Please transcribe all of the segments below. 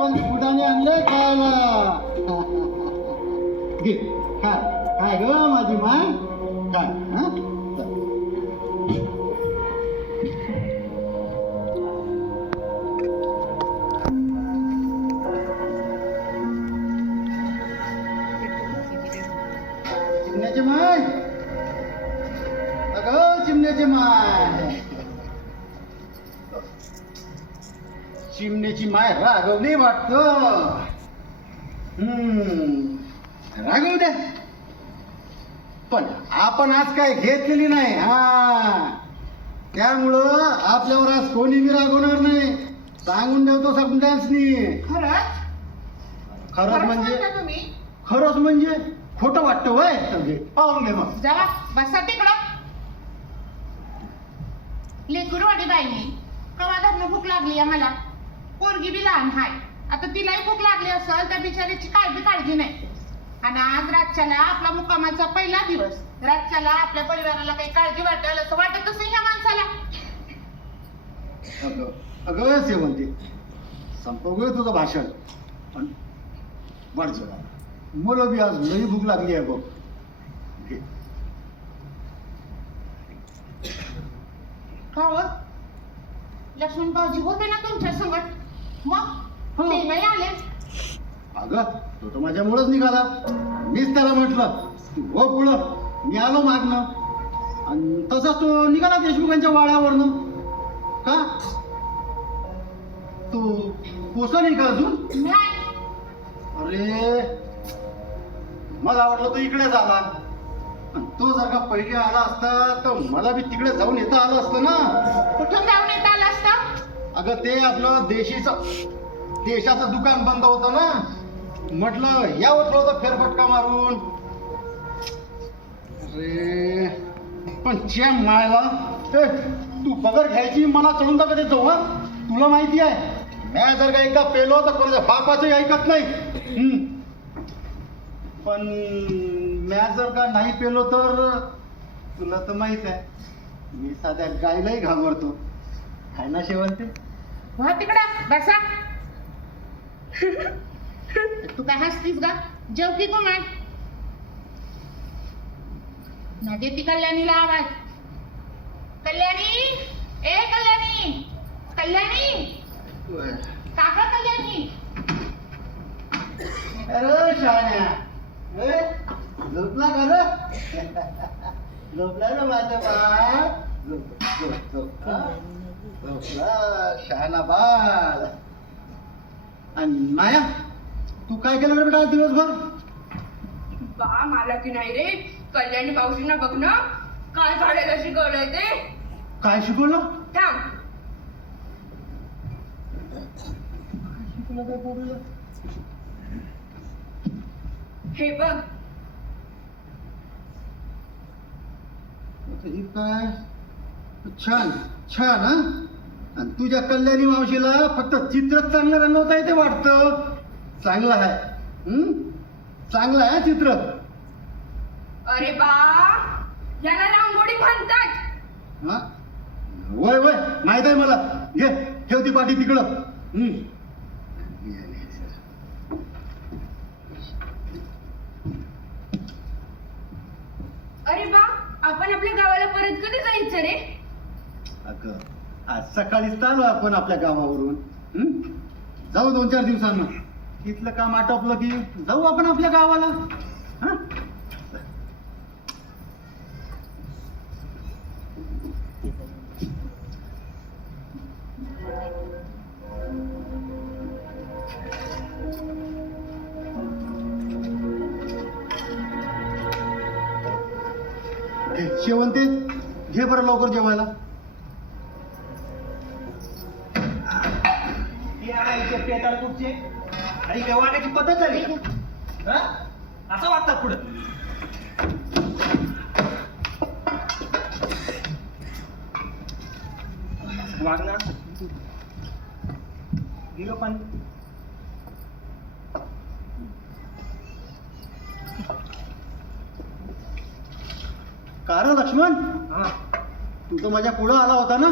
कोणती फुटाने आणले खायला. घे काय काय ग माझी माय काय हा चिमण्याचे माय अगं चिमण्याचे माय चिमण्याची माय रागवली वाटत. रागवू द्या पण आपण आज काय घेतलेली नाही हा त्यामुळं आपल्यावर आज कोणी बी रागवणार नाही सांगून ठेवतो सगळ्यांनी. खरंच म्हणजे खरंच म्हणजे खोटं वाटतं वय सगळे पाहून घे मग. जावा बसा तिकडं. लेकरवाडी बाईनी कवा धरणं भूक लागली आहे मला. पोरगी बी लहान हाय. आता तिलाही भूक लागली असेल त्या बिचारीची काळजी नाही. आणि आज रातच्याला आपला मुक्कामाचा पहिला दिवस. रातच्याला आपल्या परिवाराला काही काळजी वाटेल असं वाटतच नाही ह्या माणसाला. अगं अगं सेवंती संपव तुझं भाषण पण वाढ जरा मला बी आज लई भूक लागली आहे बघ. का हो लक्ष्मण भाऊजी होते ना तुमच्या संगत मग ते नाही आले. अगं तो तर माझ्यामुळंच निघाला. मीच त्याला म्हटलं तू हो पुढं मी आलो मागणं आणि तसाच तो निघाला देशमुखांच्या वाड्यावरनं. का तू पोचला नाही का अजून. नाही अरे मला वाटलं तो इकडे झाला. तो जर का पहिले आला असता तर मला बी तिकडे जाऊन येता आलं असतं ना. कुठून जाऊन येता आलं असतं. अगं ते आपलं देशाचं दुकान बंद होतं ना म्हटलं या उठलं होतं फेरफटका मारून. अरे पण चॅम मायला तू पगार घ्यायची मला चढून का कधी जाऊ. तुला माहिती आहे मी जर का एकदा पेलो तर कोणाच्या बापाचंही ऐकत नाही. पण म्या जर का नाही पेलो तर तुला तर माहित आहे मी साध्या गायलाही घाबरतो आहे ना शेवंते. हो तिकडं बसा. तू काय हसतीस गा. जेव की कोण ना देती कल्याणीला आवाज. कल्याणी ए कल्याणी कल्याणी काका कल्याणी. अरे शाण्या झोपला का रे. झोपला रे माझा बाळ. झोपला शहाणा बाळ. आणि माया तू काय केलं रे बेटा दिवसभर. बा मला की नाही रे कल्याणी मावशींना बघ ना काय काढायला शिकवलंय ते. काय शिकवलं. थांब शिकवलं काय पोरीला. हे बघ ही काय छान छान हा. आणि तुझ्या कल्याणी मावशीला फक्त चित्रच चांगलं रंगवता येते वाटतं. चांगलं आहे चांगलं आहे चित्र. अरे बा याला रांगोळी म्हणतात. हा वय वय माहित आहे मला. घे ठेव ती पाठी तिकडं. अरे बा आपण आपल्या गावाला परत कधी जायचं रे. अगं आज सकाळीच चालू आपण आपल्या गावावरून. जाऊ 2-4 दिवसांना. इथलं काम आटोपलं की जाऊ आपण आपल्या गावाला. हा शेवंते घे बरं लवकर जेवायला. कुठचे आणि वागायची पद्धत झाली का असं वाटतं पुढं. वागणार दिलं पण का रे लक्ष्मण हा तू तर माझ्या पुढं आला होता ना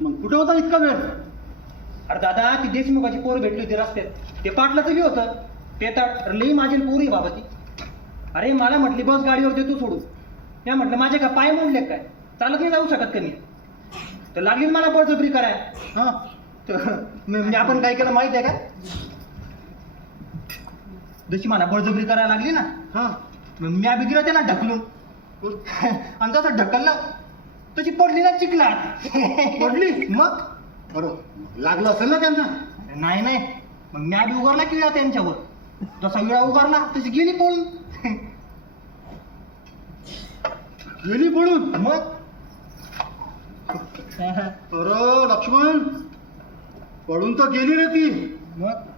मग कुठे होता इतका वेळ. अरे दादा ती देशमुखाची पोरं भेटली होती रस्त्यात, ते पाटलाचं बी होतं पेताट. अरे लई माझी पोरी बाबा ती. अरे मला म्हटली बस गाडीवर देतो सोडून. मी म्हटलं माझे का पाय मोडले काय, चालत नाही जाऊ शकत का मी. तर लागली मला बळजबरी कराय. हा तर मी आपण काय केलं माहित आहे का, जशी मला बळजबरी करायला लागली ना, हा मी आधी दिला त्याला ढकलून. आणि जसं ढकललं तशी पडली ना चिखलात. पडली मग बरोबर लागलं असेल ना त्यांना. नाही नाही, मग मी आधी उगारला की विळा त्यांच्यावर. जसा विळा उगारला तशी गेली पळून. गेली पडून. मग अरे लक्ष्मण, पडून तर गेली रे ती. मग